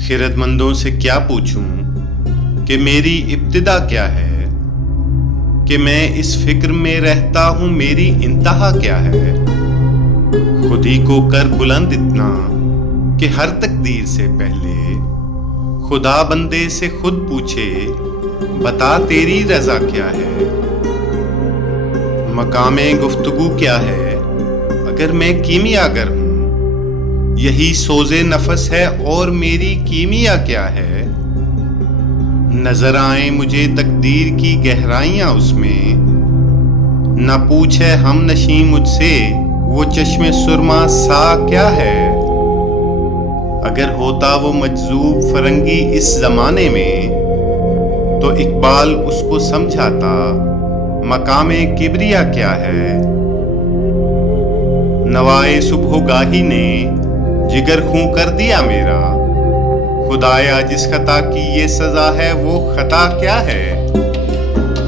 خرد مندوں سے کیا پوچھوں کہ میری ابتدا کیا ہے، کہ میں اس فکر میں رہتا ہوں میری انتہا کیا ہے۔ خود ہی کو کر بلند اتنا کہ ہر تقدیر سے پہلے خدا بندے سے خود پوچھے بتا تیری رضا کیا ہے۔ مقام گفتگو کیا ہے اگر میں کیمیاگر ہوں، یہی سوز نفس ہے اور میری کیمیا کیا ہے۔ نظر آئیں مجھے تقدیر کی گہرائیاں اس میں، نہ پوچھے ہم نشیں مجھ سے وہ چشم سرما سا کیا ہے۔ اگر ہوتا وہ مجذوب فرنگی اس زمانے میں، تو اقبال اس کو سمجھاتا مقام کبریا کیا ہے۔ نوائے صبح گاہی نے جگر خوں کر دیا میرا، خدایا جس خطا کی یہ سزا ہے وہ خطا کیا ہے۔